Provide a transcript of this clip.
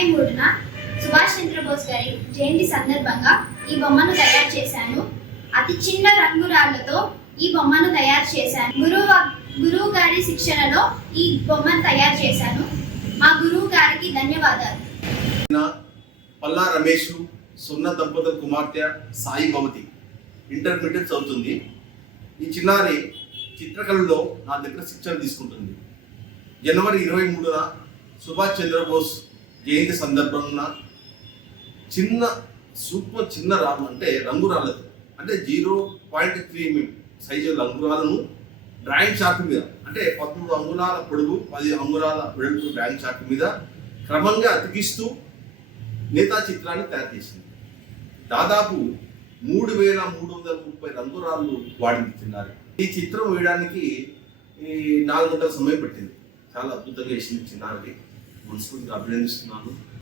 July 3న Subhash Chandrabose గారి జయంతి సందర్భంగా ఈ బొమ్మను తయారు చేశాను. అతి చిన్న రంగురాళ్లతో ఈ బొమ్మను తయారు చేశాను. గురువు గారి శిక్షణలో ఈ బొమ్మను తయారు చేశాను. మా గురువు గారికి ధన్యవాదాలు. పల్లా రమేష్ సున్న దంపతుల కుమార్తె సాయి భవతి ఇంటర్మీడియట్ చదువుతుంది. ఈ చిన్నారి చిత్రకళలో నా దగ్గర శిక్షణ తీసుకుంటుంది. జనవరి 23న సుభాష్ చంద్రబోస్ జయంతి సందర్భంగా చిన్న రాళ్ళు అంటే రంగురాళ్ళతో అంటే 0.3 mm సైజు రంగురాలను డ్రాయింగ్ చార్ట్ మీద అంటే 13 అంగుళాల పొడుగు 10 అంగుళాల వెడల్పు డ్రాయింగ్ చార్ట్ మీద క్రమంగా అతికిస్తూ నేతా చిత్రాన్ని తయారు చేసింది. దాదాపు 3330 రంగురాళ్ళు వాడింది చిన్నారి. ఈ చిత్రం వేయడానికి 4 గంటల సమయం పట్టింది. చాలా అద్భుతంగా వేసింది చిన్నారికి. మనస్ఫూర్తిగా అభినందిస్తున్నాను.